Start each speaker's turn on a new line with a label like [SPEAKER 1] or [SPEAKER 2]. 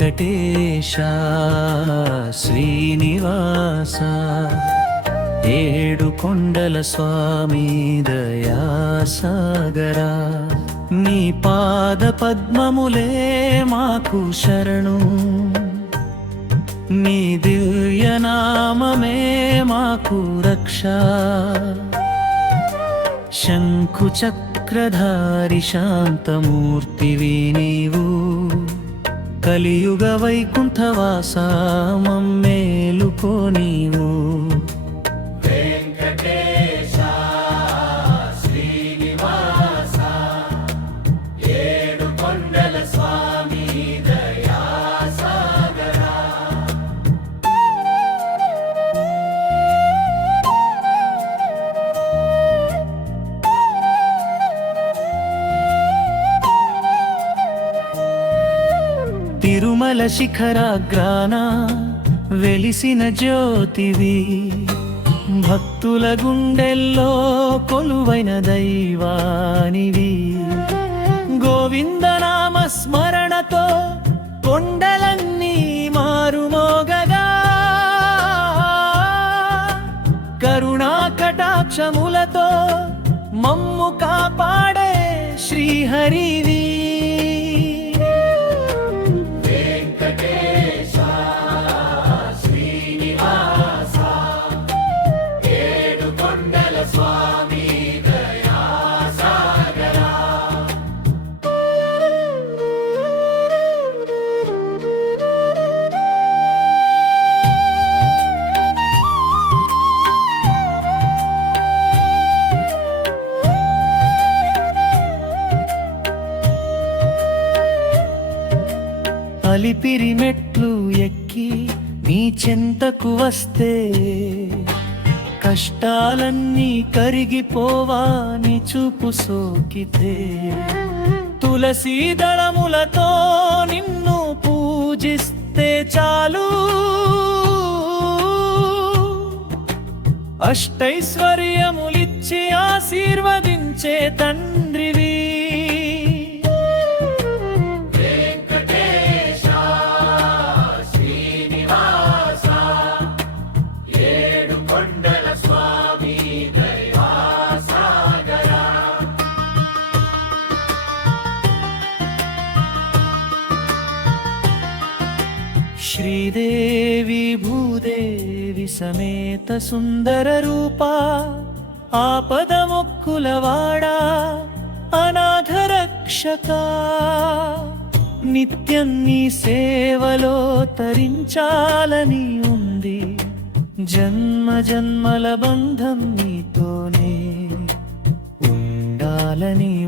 [SPEAKER 1] వెంకటేశ శ్రీనివాస ఏడు కొండల స్వామి దయాసాగరా. నీ పాద పద్మములే మాకు శరణు. నీ దివ్యనామమే మాకు రక్ష. శంఖు చక్రధారి శాంతమూర్తివి నీవు. కలియుగ వైకుంఠవాస మమ్మేలుకో నీవు. తిరుమల శిఖరాగ్రాన వెలిసిన జ్యోతివి. భక్తుల గుండెల్లో కొలువైన దైవానివి. గోవిందనామ స్మరణతో కొండలన్నీ మారుమోగగా. కరుణా కటాక్షములతో మమ్ము కాపాడే శ్రీహరివి. పిరిమెట్లు మెట్లు ఎక్కి నీ చెంతకు వస్తే కష్టాలన్నీ కరిగిపోవా నీ చూపు సోకితే తులసి దళములతో నిన్ను పూజిస్తే చాలు. అష్టైశ్వర్యములిచ్చి ఆశీర్వదించే తన్ను శ్రీదేవి భూదేవి సమేత సుందర రూపా ఆపద మొక్కులవాడా అనాథ నిత్యం నీ సేవలో తరించాలని ఉంది. జన్మ జన్మల బంధం నీతోనే ఉండాలని